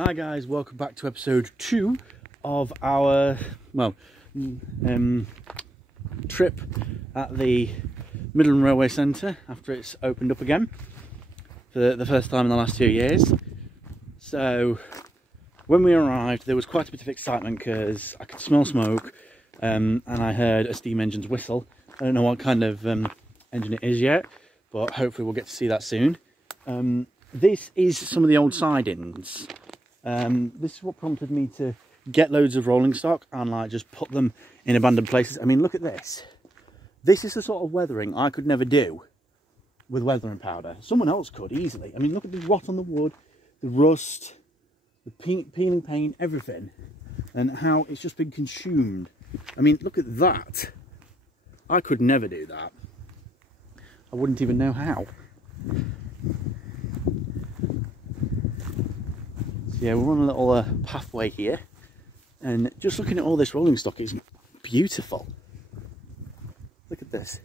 Hi guys, welcome back to episode 2 of our trip at the Midland Railway Centre after it's opened up again for the first time in the last 2 years. So when we arrived there was quite a bit of excitement because I could smell smoke and I heard a steam engine's whistle. I don't know what kind of engine it is yet, but hopefully we'll get to see that soon. This is some of the old sidings. This is what prompted me to get loads of rolling stock and like just put them in abandoned places. I mean, look at this. This is the sort of weathering I could never do with weathering powder. Someone else could easily. I mean, look at the rot on the wood, the rust, the peeling paint, everything, and how it's just been consumed. I mean, look at that. I could never do that. I wouldn't even know how. Yeah, we're on a little pathway here, and just looking at all this rolling stock, it's beautiful. Look at this.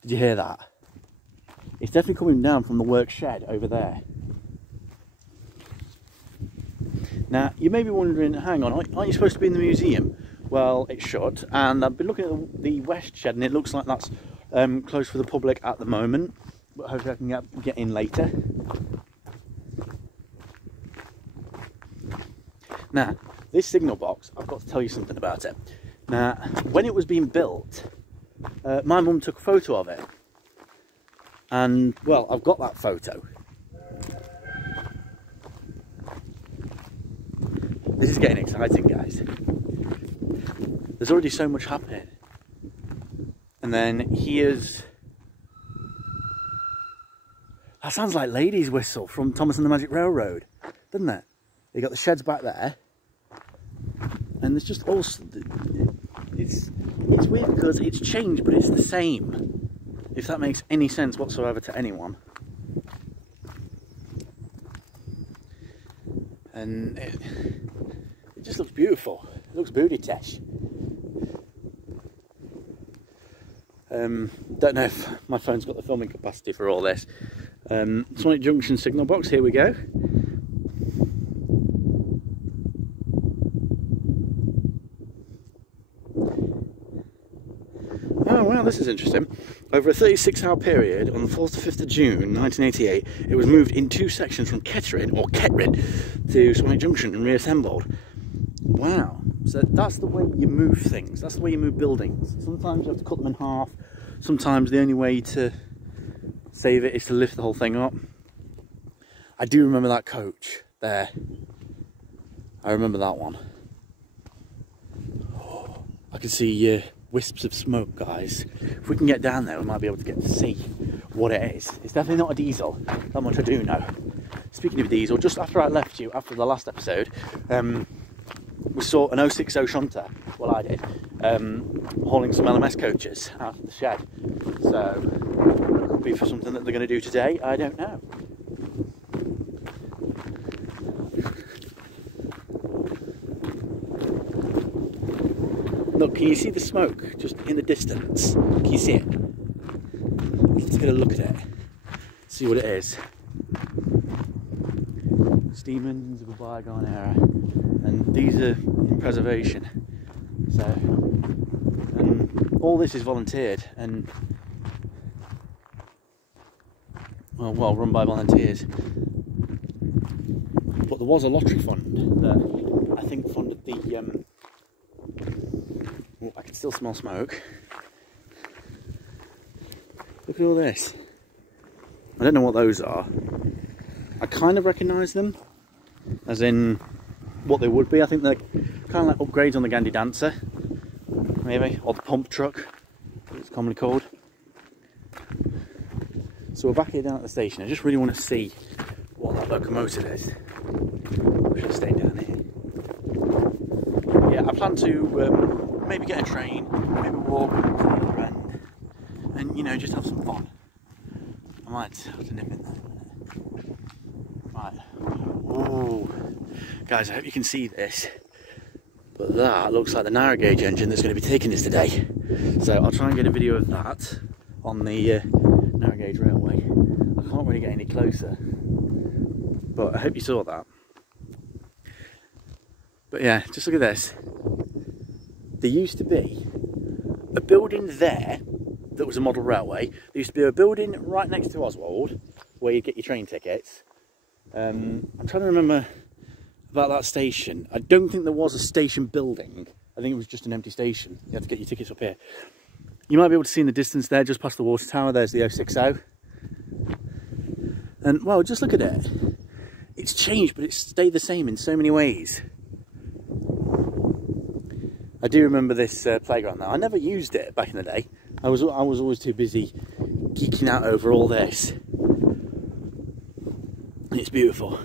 Did you hear that? It's definitely coming down from the work shed over there. Now, you may be wondering, hang on, aren't you supposed to be in the museum? Well, it's shut, and I've been looking at the west shed, and it looks like that's closed for the public at the moment. But hopefully I can get in later. Now, this signal box, I've got to tell you something about it. Now, when it was being built, my mum took a photo of it. And, well, I've got that photo. This is getting exciting, guys. There's already so much happening. And then here's... That sounds like Lady's Whistle from Thomas and the Magic Railroad, doesn't it? You got the sheds back there, and there's just also it's weird because it's changed, but it's the same. If that makes any sense whatsoever to anyone. And it just looks beautiful. It looks booty-tesh. Don't know if my phone's got the filming capacity for all this. Sonic Junction signal box, here we go. Oh wow, this is interesting. Over a 36-hour period, on the 4th to 5th of June 1988, it was moved in 2 sections from Kettering to Sonic Junction and reassembled. Wow, so that's the way you move things, that's the way you move buildings. Sometimes you have to cut them in half, sometimes the only way to save it is to lift the whole thing up. I do remember that coach there. I remember that one. Oh, I can see wisps of smoke, guys. If we can get down there, we might be able to get to see what it is. It's definitely not a diesel, that much I do know. Speaking of diesel, just after I left you, after the last episode, we saw an 060 shunter, well I did, hauling some LMS coaches out of the shed. So, could be for something that they're going to do today, I don't know. Look, can you see the smoke just in the distance? Can you see it? Let's get a look at it, see what it is. Steam engines of a bygone era, and these are in preservation. So, and all this is volunteered and well run by volunteers. But there was a lottery fund that I think funded the. Oh, I can still smell smoke. Look at all this. I don't know what those are. I kind of recognise them, as in what they would be. I think they're kind of like upgrades on the Gandhi Dancer, maybe, or the pump truck, as it's commonly called. So we're back here down at the station. I just really want to see what that locomotive is. We should stay down here. Yeah, I plan to maybe get a train, maybe walk from the other end, and you know, just have some fun. I might have to nip in there in a minute. Right. Ooh. Guys, I hope you can see this, but that looks like the narrow gauge engine that's going to be taking us today. So I'll try and get a video of that on the narrow gauge railway. I can't really get any closer but I hope you saw that. But yeah, just look at this. There used to be a building there that was a model railway. There used to be a building right next to Oswald where you get your train tickets. I'm trying to remember about that station. I don't think there was a station building. I think it was just an empty station. You had to get your tickets up here. You might be able to see in the distance there, just past the water tower, there's the 060. And well, just look at it. It's changed, but it's stayed the same in so many ways. I do remember this playground now. I never used it back in the day. I was always too busy geeking out over all this. And it's beautiful.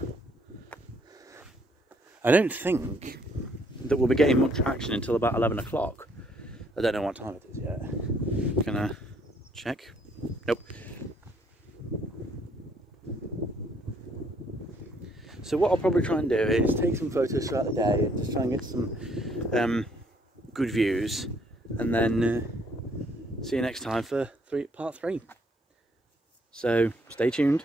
I don't think that we'll be getting much action until about 11 o'clock. I don't know what time it is yet. Can I check? Nope. So what I'll probably try and do is take some photos throughout the day and just try and get some good views, and then see you next time for part 3. So stay tuned.